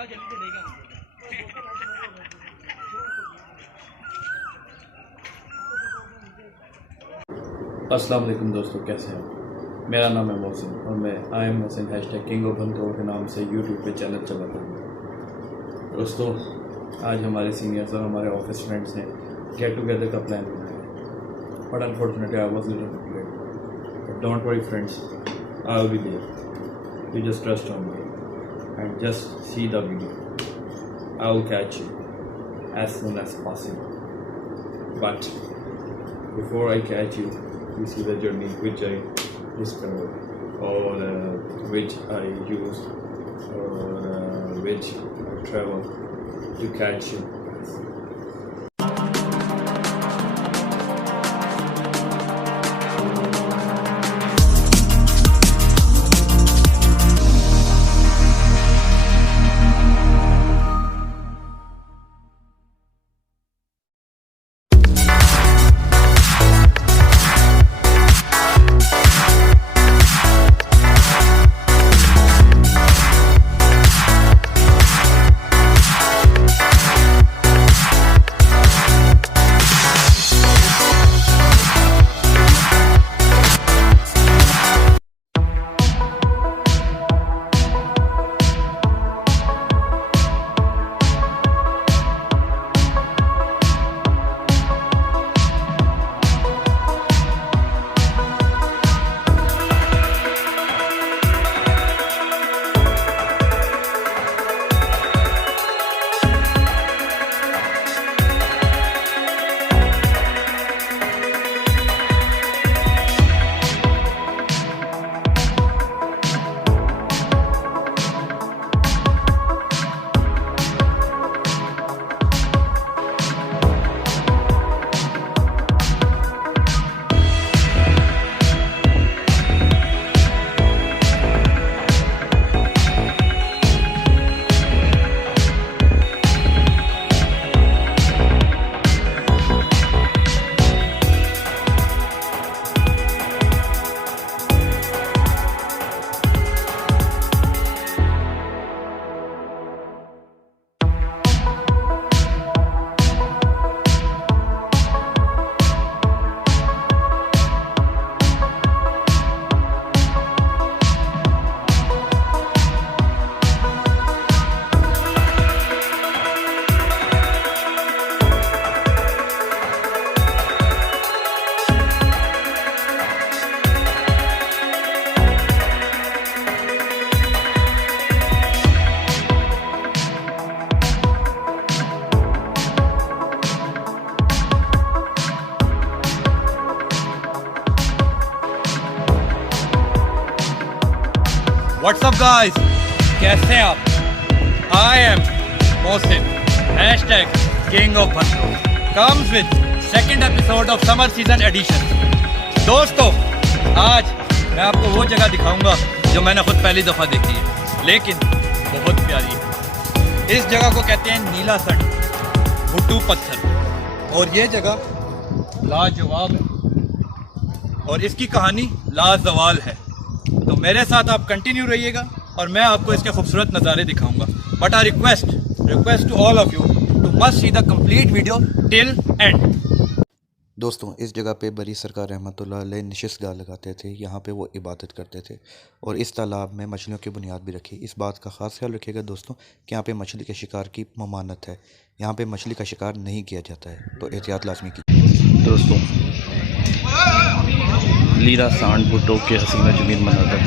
बताओ जल्दी से लेगा मुझे। अस्सलाम वालेकुम दोस्तों, कैसे हैं? मेरा नाम है मोहसिन और मैं आई am Mohsin hashtag king of बंदों के नाम से यूट्यूब पे चैनल चलाता हूँ। दोस्तों, आज हमारे सीनियर्स और हमारे ऑफिस फ्रेंड्स ने गेट टुगेदर का प्लान बनाया, but unfortunately I was little bit late. But don't worry friends, I will be there, you just trust on me and just see the video. I will catch you as soon as possible, but before I catch you, you see the journey which I discovered or which I used or which I traveled to catch you. What's up guys, कैसे हैं आप? I am Mohsin hashtag king of बंदों comes with second episode of summer season edition. दोस्तों, आज मैं आपको वो जगह दिखाऊंगा जो मैंने खुद पहली दफ़ा देखी है, लेकिन बहुत प्यारी है। इस जगह को कहते हैं नीला सट भुट्टू पत्थर, और ये जगह लाजवाब है और इसकी कहानी लाजवाल है। तो मेरे साथ आप कंटिन्यू रहिएगा और मैं आपको इसके खूबसूरत नज़ारे दिखाऊंगा। But I request to all of you to must see the complete video till end. दोस्तों, इस जगह पे बरी सरकार रहमतुल्लाह अलैह नशिस्तगाह लगाते थे। यहाँ पे वो इबादत करते थे और इस तालाब में मछलियों की बुनियाद भी रखी। इस बात का ख़ास ख्याल रखिएगा दोस्तों कि यहाँ पे मछली के शिकार की ममानत है। यहाँ पे मछली का शिकार नहीं किया जाता है, तो एहतियात लाजमी कीजिए। दोस्तों, लीला सांड भुट्टो के हसीना ज़मीन मनाज़र,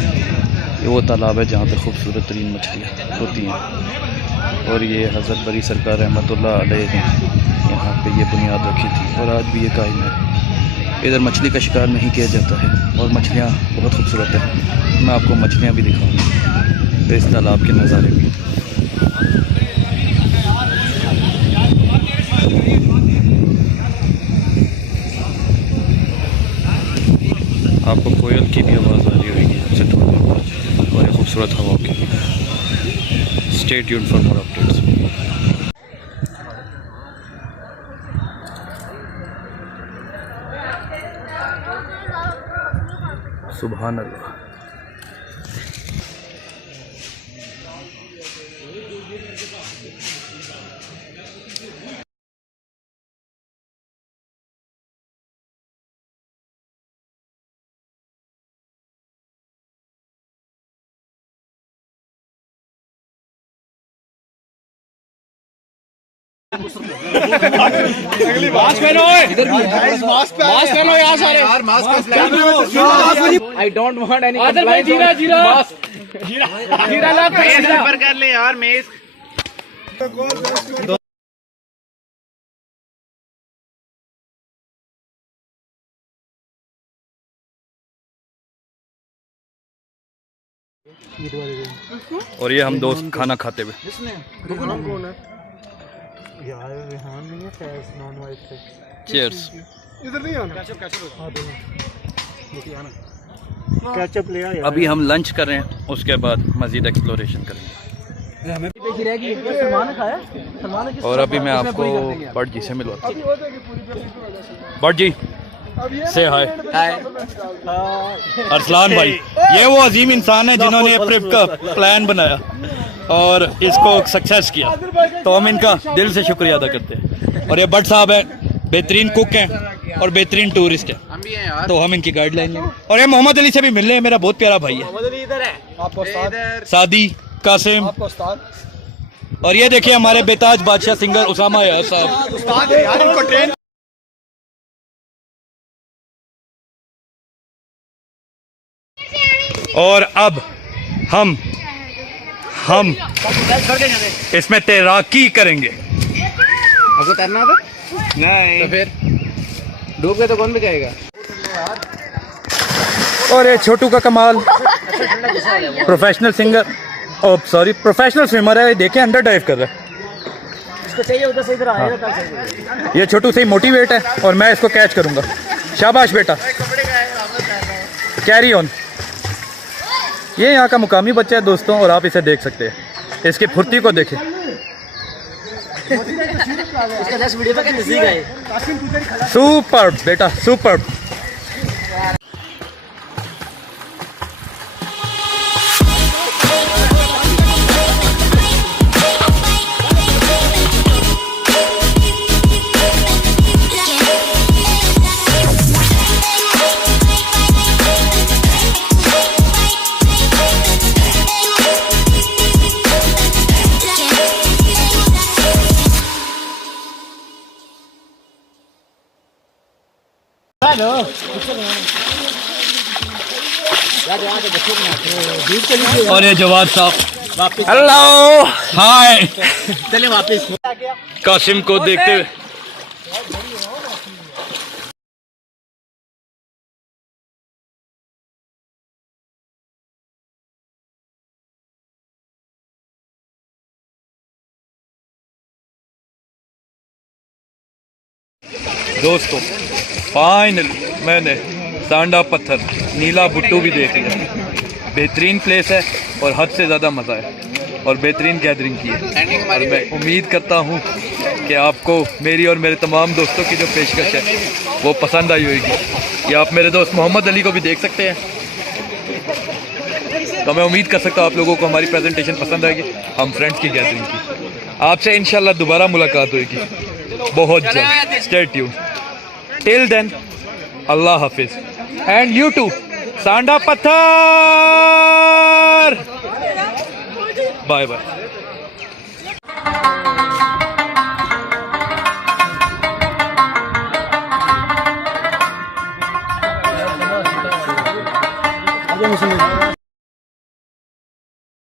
ये वो तालाब है जहाँ पे खूबसूरत तरीन मछलियाँ होती हैं और ये हज़रत बरी सरकार रहमतुल्लाह अलैह ने यहाँ पे ये बुनियाद रखी थी और आज भी ये कायम है। इधर मछली का शिकार नहीं किया जाता है और मछलियाँ बहुत खूबसूरत है। मैं आपको मछलियाँ भी दिखाऊँगा तो इस तालाब के नज़ारे भी। आपको कोयल की भी आवाज़ आ रही होगी सबसे थोड़ी देर और ये खूबसूरत हवा की। Stay tuned for more updates. सुभान अल्लाह। I don't want any complaints. जीरा कर ले यार मेज। और ये हम दोस्त खाना खाते हुए। चीयर्स। अभी हम लंच कर रहे हैं, उसके बाद मजीद एक्सप्लोरेशन करेंगे। और अभी मैं आपको बट जी से मिलवाता हूँ। बट जी से हाय। अरसलान भाई, ये वो अजीम इंसान है जिन्होंने ये ट्रिप का प्लान बनाया और इसको सक्सेस किया, तो हम इनका दिल से शुक्रिया अदा करते हैं। और ये भट्ट साहब है, बेहतरीन कुक हैं और बेहतरीन टूरिस्ट है, तो हम इनकी गाइडलाइन लेंगे। और ये मोहम्मद अली से भी मिलने हैं, मेरा बहुत प्यारा भाई है, सादी कासिम। और ये देखिए हमारे बेताज बादशाह सिंगर उसामा यार साहब। और अब हम इसमें तैराकी करेंगे। आपको तैरना आता? नहीं। तो फिर डूब के तो कौन बचाएगा? और ये छोटू का कमाल, प्रोफेशनल सिंगर, ओ सॉरी प्रोफेशनल स्विमर है। देखे अंडर डाइव कर रहा है। इसको चाहिए उधर से इधर आएगा। ये छोटू से ही मोटिवेट है और मैं इसको कैच करूंगा। शाबाश बेटा, कैरी ऑन। ये यहाँ का मुकामी बच्चा है दोस्तों, और आप इसे देख सकते हैं, इसकी फुर्ती को देखें। सुपर बेटा सुपर। और ये जवाद साहब, हेलो हाय। चलिए वापस कासिम को देखते हुए। दोस्तों फाइनली मैंने सांडा पत्थर नीला बुट्टू भी देख लिया। बेहतरीन प्लेस है और हद से ज़्यादा मज़ा है और बेहतरीन गैदरिंग की है। और मैं उम्मीद करता हूँ कि आपको मेरी और मेरे तमाम दोस्तों की जो पेशकश है वो पसंद आई होगी। या आप मेरे दोस्त मोहम्मद अली को भी देख सकते हैं। तो मैं उम्मीद कर सकता हूँ आप लोगों को हमारी प्रेजेंटेशन पसंद आएगी, हम फ्रेंड्स की गैदरिंग की। आपसे इंशाल्लाह दोबारा मुलाकात होगी बहुत जल्द। Stay tuned. टिल देन अल्लाह हाफिज एंड यू टू सांडा पत्थर। Bye bye.